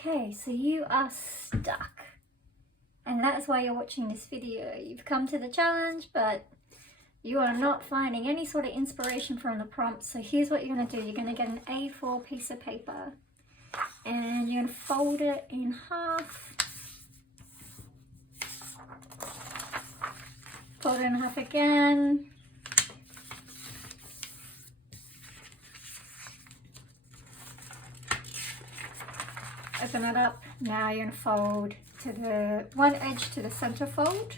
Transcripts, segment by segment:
Okay, so you are stuck, and that's why you're watching this video. You've come to the challenge, but you are not finding any sort of inspiration from the prompt. So here's what you're going to do. You're going to get an A4 piece of paper and you're going to fold it in half. Fold it in half again. Open it up. Now you're going to fold to the one edge to the center fold.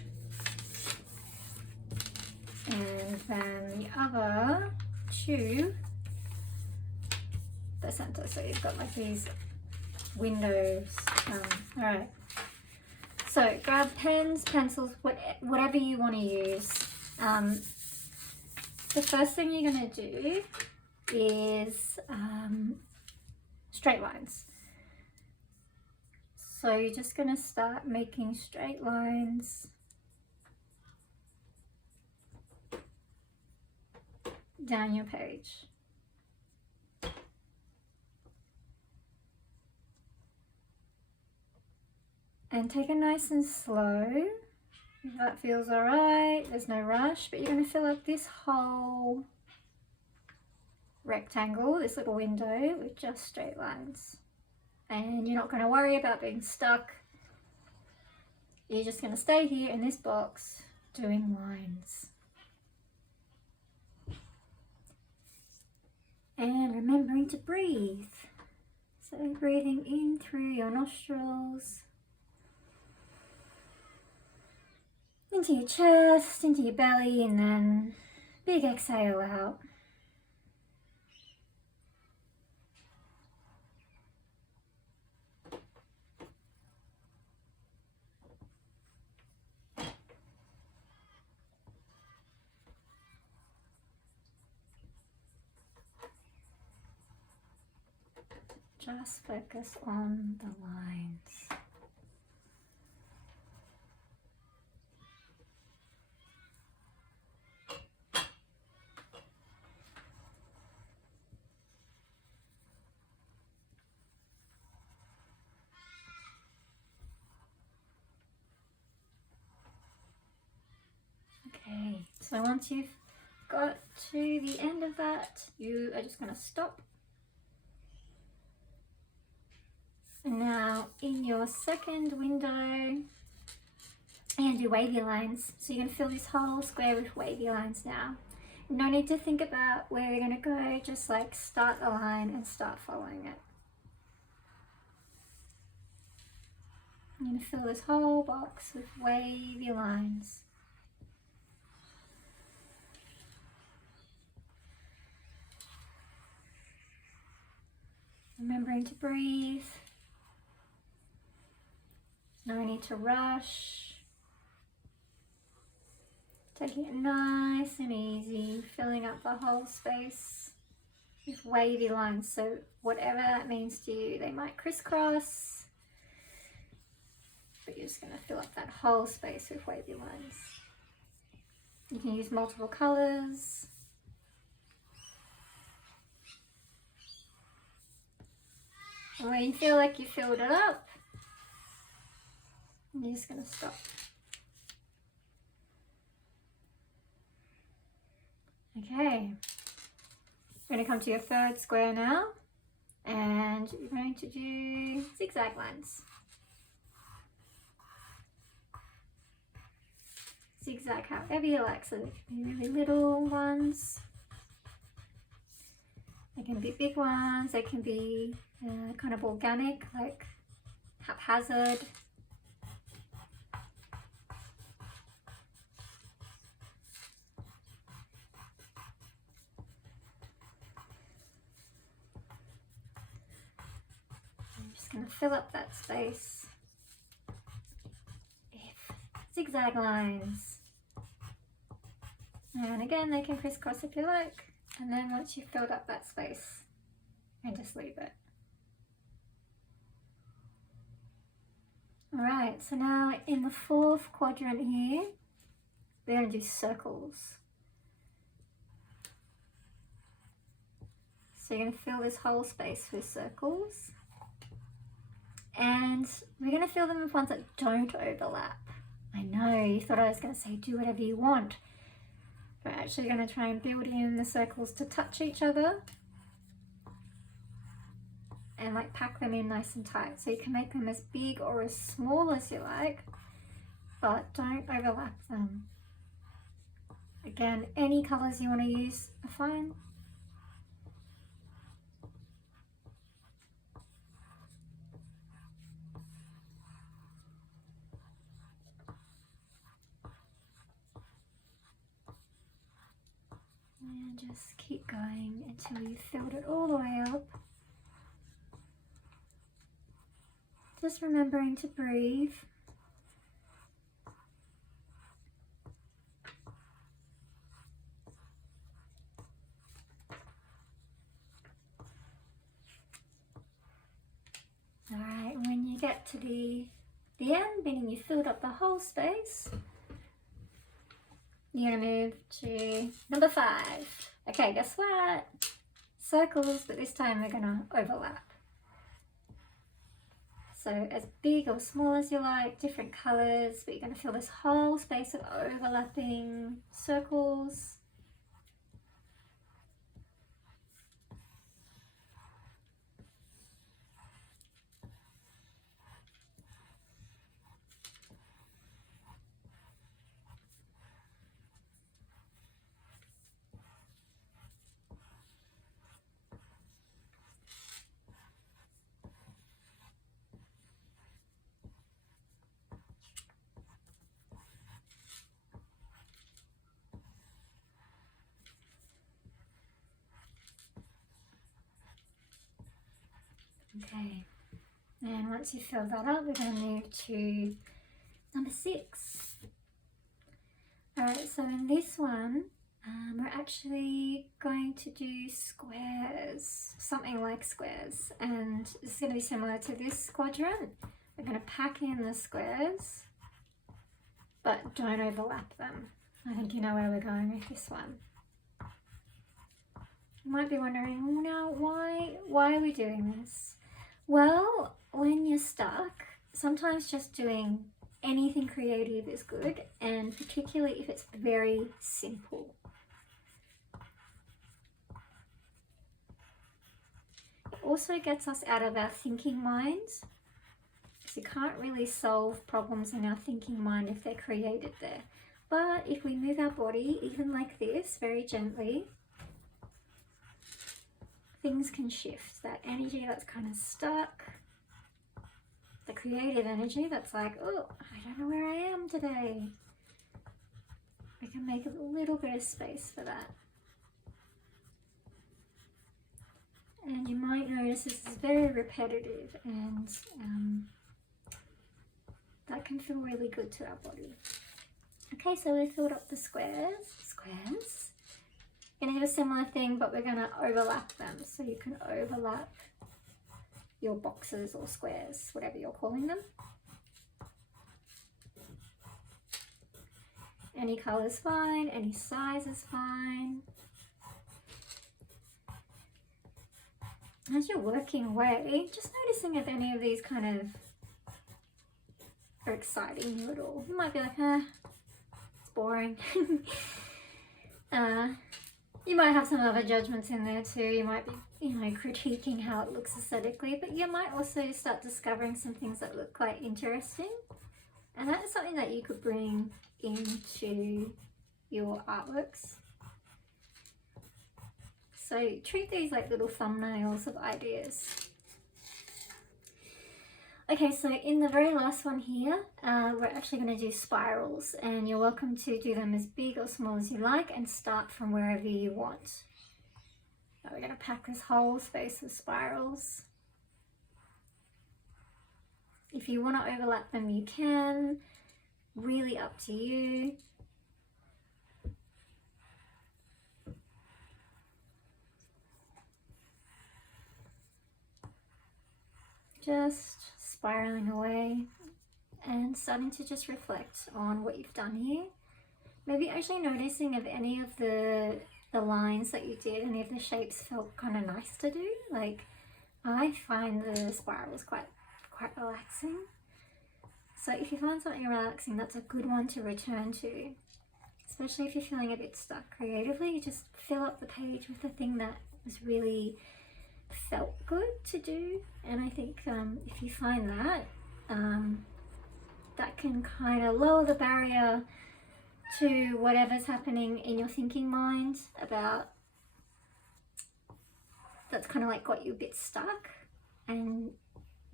And then the other to the center. So you've got like these windows. All right. So grab pens, pencils, whatever you want to use. The first thing you're going to do is straight lines. So you're just going to start making straight lines down your page. And take it nice and slow. If that feels alright, there's no rush, but you're going to fill up this whole rectangle, this little window, with just straight lines. And you're not going to worry about being stuck. You're just going to stay here in this box doing lines. And remembering to breathe. So breathing in through your nostrils, into your chest, into your belly, and then big exhale out. Just focus on the lines. Okay, so once you've got to the end of that, you are just going to stop. And now in your second window, you're going to do wavy lines. So you're going to fill this whole square with wavy lines now. No need to think about where you're going to go, just like start a line and start following it. I'm going to fill this whole box with wavy lines. Remembering to breathe. No need to rush. Taking it nice and easy, filling up the whole space with wavy lines. So whatever that means to you, they might crisscross, but you're just going to fill up that whole space with wavy lines. You can use multiple colors. And when you feel like you filled it up, you're just going to stop. Okay, we're going to come to your third square now, and you're going to do zigzag lines. Zigzag however you like, so they can be really little ones, they can be big ones, they can be kind of organic, like haphazard. Going to fill up that space with zigzag lines, and again they can crisscross if you like, and then once you've filled up that space, and just leave it. Alright, so now in the fourth quadrant here, we're going to do circles. So you're going to fill this whole space with circles. And we're going to fill them with ones that don't overlap. I know, you thought I was going to say do whatever you want. We're actually going to try and build in the circles to touch each other. And like pack them in nice and tight. So you can make them as big or as small as you like, but don't overlap them. Again, any colours you want to use are fine. And just keep going until you've filled it all the way up. Just remembering to breathe. Alright, when you get to the end, meaning you filled up the whole space, you're going to move to number 5. Okay, guess what? Circles, but this time they're going to overlap. So as big or small as you like, different colours, but you're going to fill this whole space of overlapping circles. Okay, and once you've filled that up, we're going to move to number 6. Alright, so in this one, we're actually going to do squares, something like squares, and it's going to be similar to this quadrant. We're going to pack in the squares, but don't overlap them. I think you know where we're going with this one. You might be wondering, now why are we doing this? Well, when you're stuck, sometimes just doing anything creative is good, and particularly if it's very simple. It also gets us out of our thinking minds, because you can't really solve problems in our thinking mind if they're created there. But if we move our body, even like this, very gently, things can shift. That energy that's kind of stuck, the creative energy that's like, oh, I don't know where I am today. We can make a little bit of space for that. And you might notice this is very repetitive, and that can feel really good to our body. Okay, so we filled up the squares. Going to do a similar thing, but we're going to overlap them. So you can overlap your boxes or squares, whatever you're calling them. Any colour is fine, any size is fine. As you're working away, just noticing if any of these kind of are exciting you at all. You might be like, it's boring. You might have some other judgments in there too. You might be, critiquing how it looks aesthetically, but you might also start discovering some things that look quite interesting. And that's something that you could bring into your artworks. So treat these like little thumbnails of ideas. Okay, so in the very last one here, we're actually going to do spirals, and you're welcome to do them as big or small as you like and start from wherever you want. Now we're going to pack this whole space with spirals. If you want to overlap them, you can. Really up to you. Just spiraling away and starting to just reflect on what you've done here. Maybe actually noticing if any of the lines that you did, any of the shapes felt kind of nice to do. Like, I find the spirals quite quite relaxing. So if you find something relaxing, that's a good one to return to. Especially if you're feeling a bit stuck creatively, you just fill up the page with the thing that was really felt good to do. And I think if you find that, that can kind of lower the barrier to whatever's happening in your thinking mind about, that's kind of like got you a bit stuck, and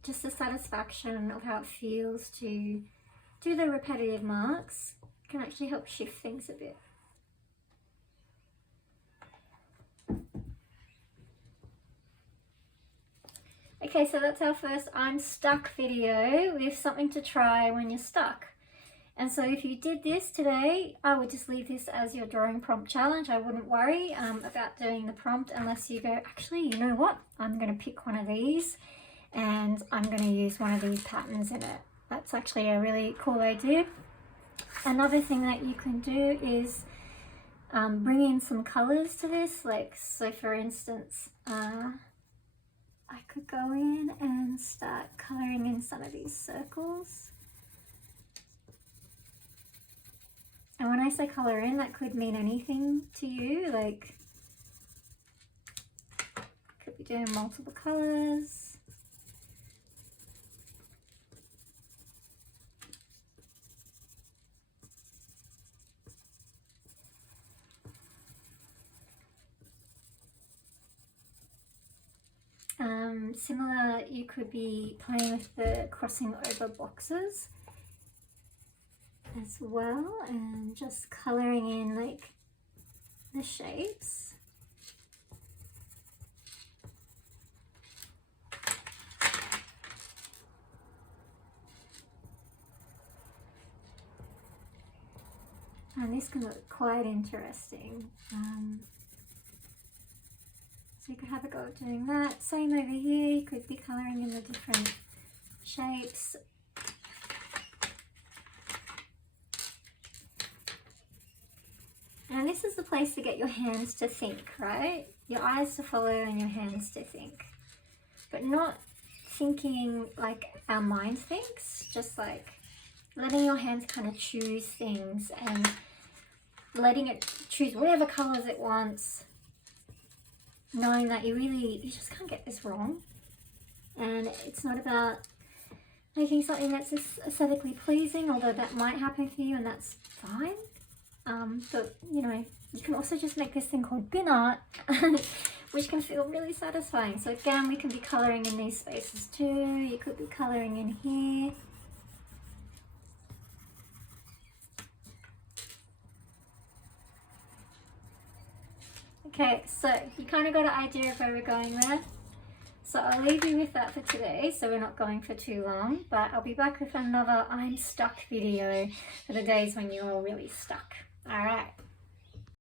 just the satisfaction of how it feels to do the repetitive marks can actually help shift things a bit. Okay, so that's our first I'm stuck video with something to try when you're stuck. And so if you did this today, I would just leave this as your drawing prompt challenge. I wouldn't worry about doing the prompt unless you go, actually, you know what? I'm going to pick one of these and I'm going to use one of these patterns in it. That's actually a really cool idea. Another thing that you can do is bring in some colors to this. Like, so for instance, I could go in and start coloring in some of these circles. And when I say color in, that could mean anything to you, like could be doing multiple colors. Similar, you could be playing with the crossing over boxes as well, and just coloring in like the shapes. And this can look quite interesting. So you could have a go at doing that. Same over here, you could be colouring in the different shapes. And this is the place to get your hands to think, right? Your eyes to follow and your hands to think. But not thinking like our mind thinks, just like letting your hands kind of choose things and letting it choose whatever colours it wants. Knowing that you just can't get this wrong, and it's not about making something that's aesthetically pleasing, although that might happen for you and that's fine. But you know, you can also just make this thing called bin art which can feel really satisfying. So again, we can be colouring in these spaces too. You could be colouring in here. Okay, so you kind of got an idea of where we're going there. So I'll leave you with that for today, so we're not going for too long, but I'll be back with another I'm stuck video for the days when you're really stuck. All right.